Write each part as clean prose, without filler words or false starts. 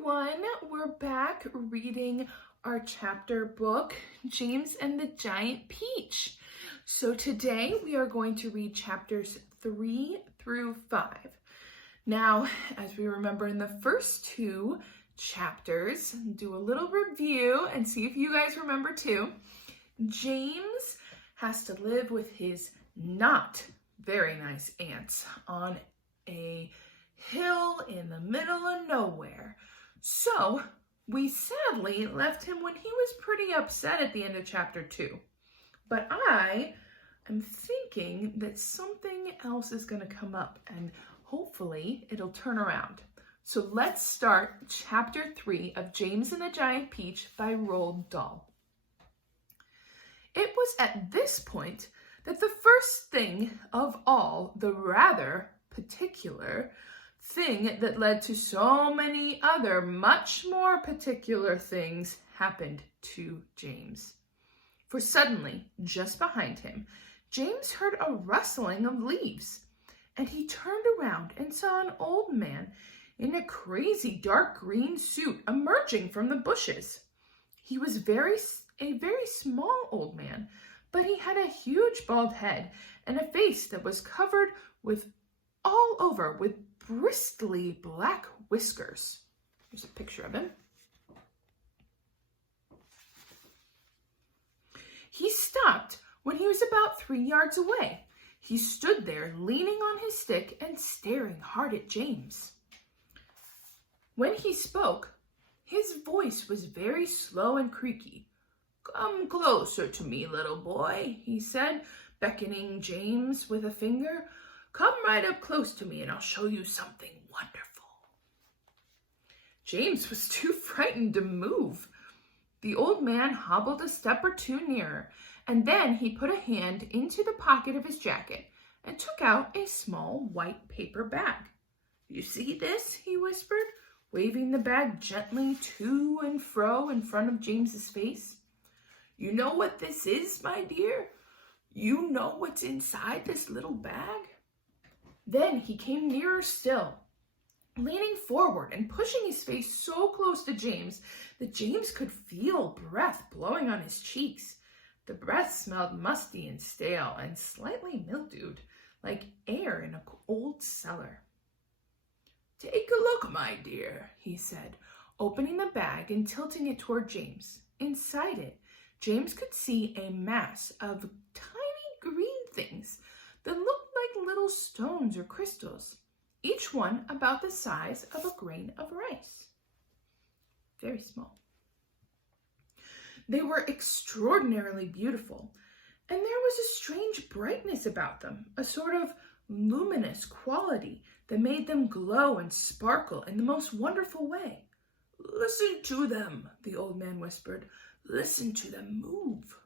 everyone, we're back reading our chapter book, James and the Giant Peach. So today we are going to read chapters 3 through 5. Now, as we remember in the first two chapters, do a little review and see if you guys remember too. James has to live with his not very nice aunts on a hill in the middle of nowhere. So we sadly left him when he was pretty upset at the end of chapter 2. But I am thinking that something else is going to come up and hopefully it'll turn around. So let's start chapter 3 of James and the Giant Peach by Roald Dahl. It was at this point that the first thing of all, the rather particular thing that led to so many other much more particular things happened to James. For suddenly, just behind him, James heard a rustling of leaves, and he turned around and saw an old man in a crazy dark green suit emerging from the bushes. He was a very small old man, but he had a huge bald head and a face that was covered all over with bristly black whiskers. Here's a picture of him. He stopped when he was about 3 yards away. He stood there leaning on his stick and staring hard at James. When he spoke, his voice was very slow and creaky. "Come closer to me, little boy," he said, beckoning James with a finger. "Come right up close to me and I'll show you something wonderful." James was too frightened to move. The old man hobbled a step or two nearer, and then he put a hand into the pocket of his jacket and took out a small white paper bag. "You see this?" he whispered, waving the bag gently to and fro in front of James's face. "You know what this is, my dear? You know what's inside this little bag?" Then he came nearer still, leaning forward and pushing his face so close to James that James could feel breath blowing on his cheeks. The breath smelled musty and stale and slightly mildewed, like air in an old cellar. "Take a look, my dear," he said, opening the bag and tilting it toward James. Inside it, James could see a mass of tiny green things that looked like little stones or crystals, each one about the size of a grain of rice. Very small. They were extraordinarily beautiful, and there was a strange brightness about them, a sort of luminous quality that made them glow and sparkle in the most wonderful way. "Listen to them," the old man whispered. "Listen to them move."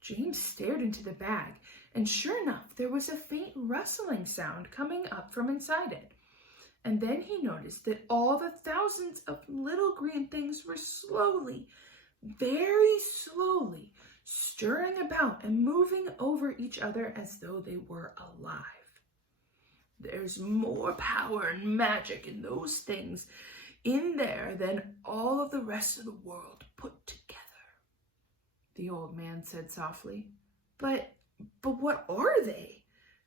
James stared into the bag, and sure enough, there was a faint rustling sound coming up from inside it. And then he noticed that all the thousands of little green things were slowly, very slowly, stirring about and moving over each other as though they were alive. "There's more power and magic in those things in there than all of the rest of the world put together," the old man said softly. But what are they?"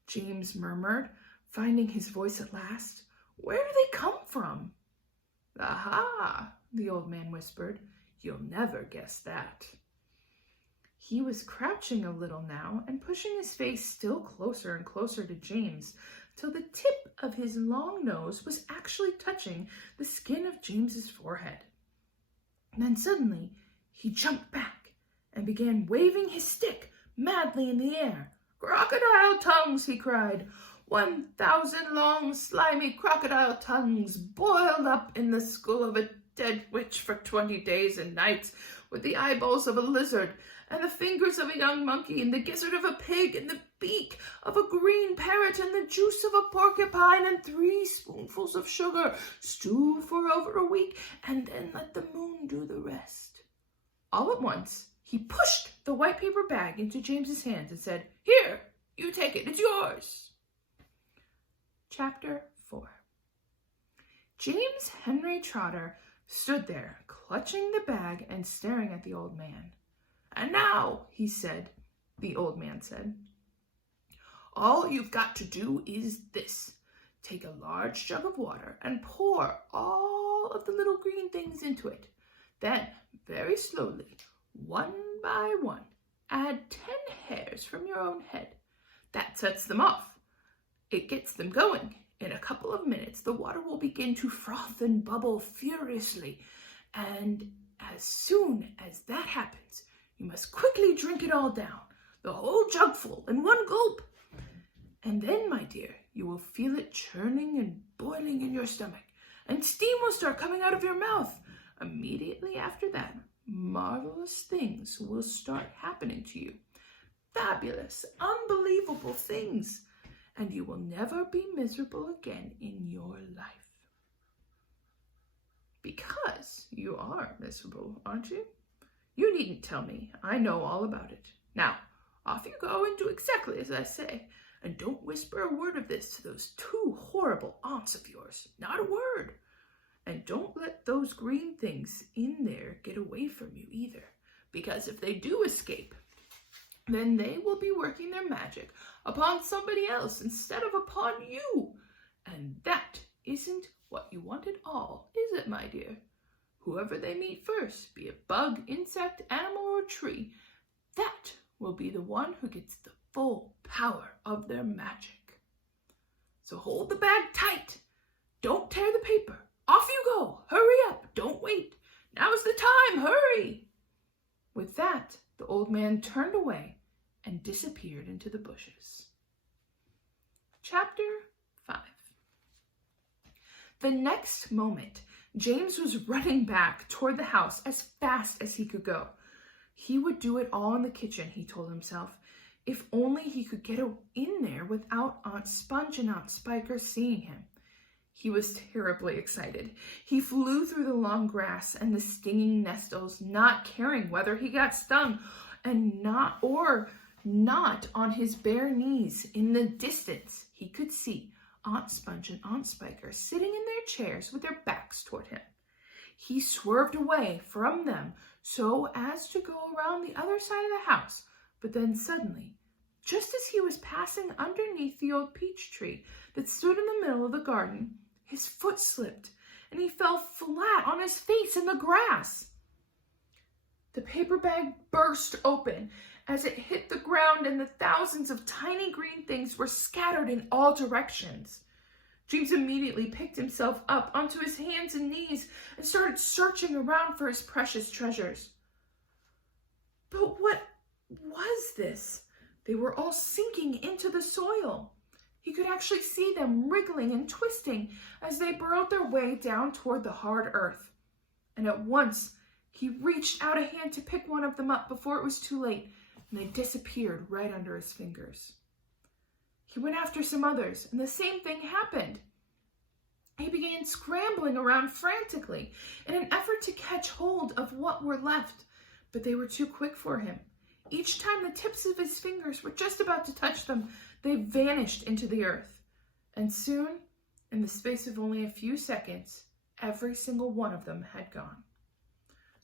James murmured, finding his voice at last. "Where do they come from?" "Aha," the old man whispered. "You'll never guess that." He was crouching a little now and pushing his face still closer and closer to James till the tip of his long nose was actually touching the skin of James's forehead. Then suddenly he jumped back and began waving his stick madly in the air. "Crocodile tongues!" he cried. 1,000 long, slimy crocodile tongues boiled up in the skull of a dead witch for 20 days and nights, with the eyeballs of a lizard, and the fingers of a young monkey, and the gizzard of a pig, and the beak of a green parrot, and the juice of a porcupine, and 3 spoonfuls of sugar. Stew for over a week, and then let the moon do the rest." All at once, he pushed the white paper bag into James's hands and said, "Here, you take it, it's yours." Chapter 4. James Henry Trotter stood there, clutching the bag and staring at the old man. "And now," the old man said, "all you've got to do is this. Take a large jug of water and pour all of the little green things into it. Then, very slowly, one by one, add 10 hairs from your own head. That sets them off. It gets them going. In a couple of minutes, the water will begin to froth and bubble furiously. And as soon as that happens, you must quickly drink it all down, the whole jugful in one gulp. And then, my dear, you will feel it churning and boiling in your stomach, and steam will start coming out of your mouth. Immediately after that, marvelous things will start happening to you. Fabulous, unbelievable things. And you will never be miserable again in your life." Because you are miserable, aren't you? You needn't tell me. I know all about it. Now, off you go and do exactly as I say. And don't whisper a word of this to those 2 horrible aunts of yours. Not a word. And don't let those green things in there get away from you either. Because if they do escape, then they will be working their magic upon somebody else instead of upon you. And that isn't what you want at all, is it, my dear? Whoever they meet first, be it bug, insect, animal, or tree, that will be the one who gets the full power of their magic. So hold the bag tight. Don't tear the paper. Off you go. Hurry up. Don't wait. Now's the time. Hurry. With that, the old man turned away and disappeared into the bushes. Chapter 5. The next moment, James was running back toward the house as fast as he could go. He would do it all in the kitchen, he told himself, if only he could get in there without Aunt Sponge and Aunt Spiker seeing him. He was terribly excited. He flew through the long grass and the stinging nettles, not caring whether he got stung and not on his bare knees. In the distance, he could see Aunt Sponge and Aunt Spiker sitting in their chairs with their backs toward him. He swerved away from them so as to go around the other side of the house, but then suddenly, just as he was passing underneath the old peach tree that stood in the middle of the garden, his foot slipped and he fell flat on his face in the grass. The paper bag burst open as it hit the ground, and the thousands of tiny green things were scattered in all directions. James immediately picked himself up onto his hands and knees and started searching around for his precious treasures. But what was this? They were all sinking into the soil. He could actually see them wriggling and twisting as they burrowed their way down toward the hard earth. And at once, he reached out a hand to pick one of them up before it was too late, and they disappeared right under his fingers. He went after some others, and the same thing happened. He began scrambling around frantically in an effort to catch hold of what were left, but they were too quick for him. Each time the tips of his fingers were just about to touch them, they vanished into the earth. And soon, in the space of only a few seconds, every single one of them had gone.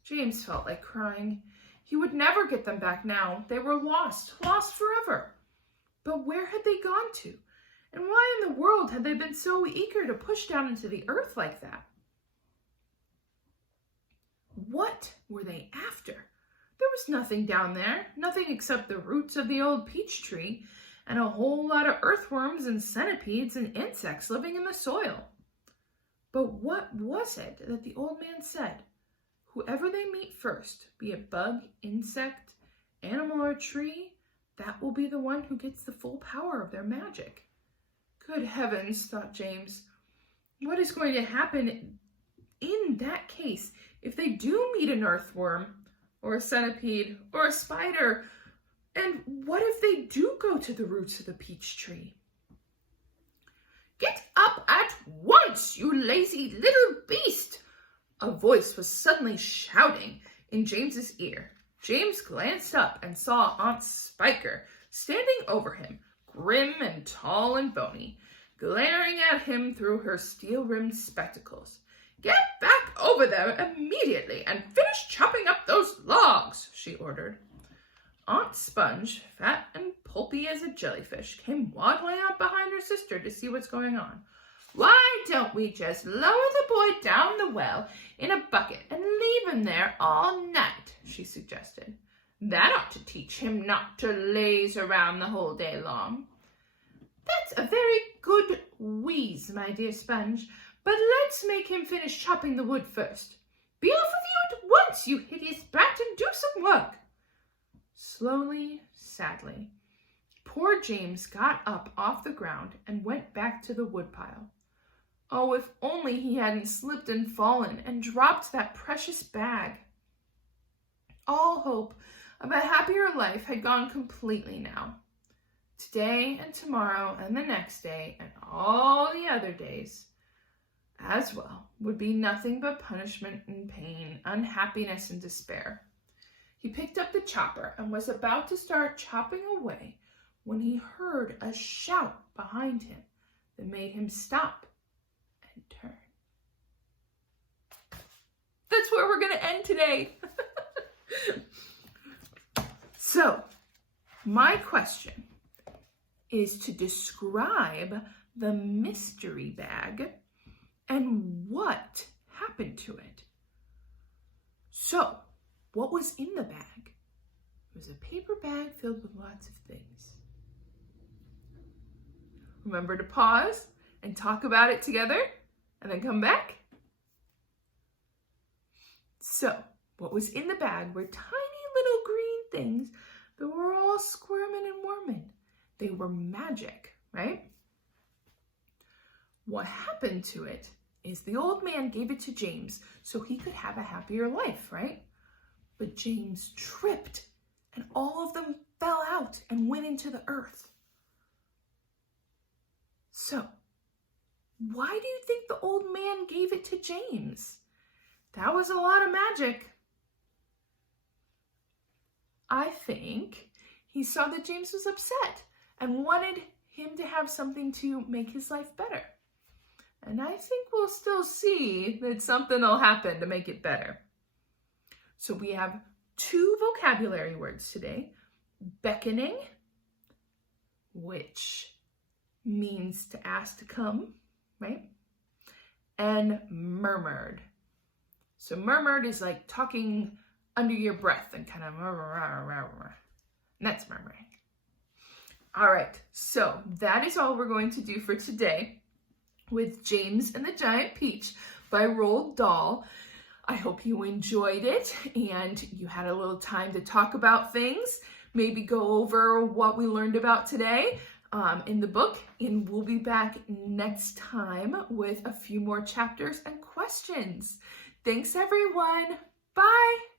James felt like crying. He would never get them back now. They were lost forever. But where had they gone to? And why in the world had they been so eager to push down into the earth like that? What were they after? There was nothing down there, nothing except the roots of the old peach tree and a whole lot of earthworms and centipedes and insects living in the soil. But what was it that the old man said? Whoever they meet first, be it bug, insect, animal, or tree, that will be the one who gets the full power of their magic. Good heavens, thought James. What is going to happen in that case if they do meet an earthworm, or a centipede, or a spider? And what if they do go to the roots of the peach tree? "Get up at once, you lazy little beast!" a voice was suddenly shouting in James's ear. James glanced up and saw Aunt Spiker standing over him, grim and tall and bony. glaring at him through her steel-rimmed spectacles. "Get back over there immediately and finish chopping up those logs," she ordered. Aunt Sponge, fat and pulpy as a jellyfish, came waddling up behind her sister to see what's going on. "Why don't we just lower the boy down the well in a bucket and leave him there all night?" she suggested. "That ought to teach him not to laze around the whole day long." "That's a very good wheeze, my dear Sponge, but let's make him finish chopping the wood first. Be off with you at once, you hideous brat, and do some work." Slowly, sadly, poor James got up off the ground and went back to the woodpile. Oh, if only he hadn't slipped and fallen and dropped that precious bag. All hope of a happier life had gone completely now. Today and tomorrow and the next day and all the other days as well would be nothing but punishment and pain, unhappiness and despair. He picked up the chopper and was about to start chopping away when he heard a shout behind him that made him stop and turn. That's where we're going to end today. So, my question is to describe the mystery bag and what happened to it. So, what was in the bag? It was a paper bag filled with lots of things. Remember to pause and talk about it together and then come back. So, what was in the bag were tiny little green things that were all squirming and worming. They were magic, right? What happened to it is the old man gave it to James so he could have a happier life, right? But James tripped and all of them fell out and went into the earth. So, why do you think the old man gave it to James? That was a lot of magic. I think he saw that James was upset and wanted him to have something to make his life better. And I think we'll still see that something will happen to make it better. So we have 2 vocabulary words today. Beckoning, which means to ask to come, right? And murmured. So murmured is like talking under your breath and kind of, and that's murmuring. All right, so that is all we're going to do for today with James and the Giant Peach by Roald Dahl. I hope you enjoyed it and you had a little time to talk about things, maybe go over what we learned about today in the book, and we'll be back next time with a few more chapters and questions. Thanks, everyone. Bye.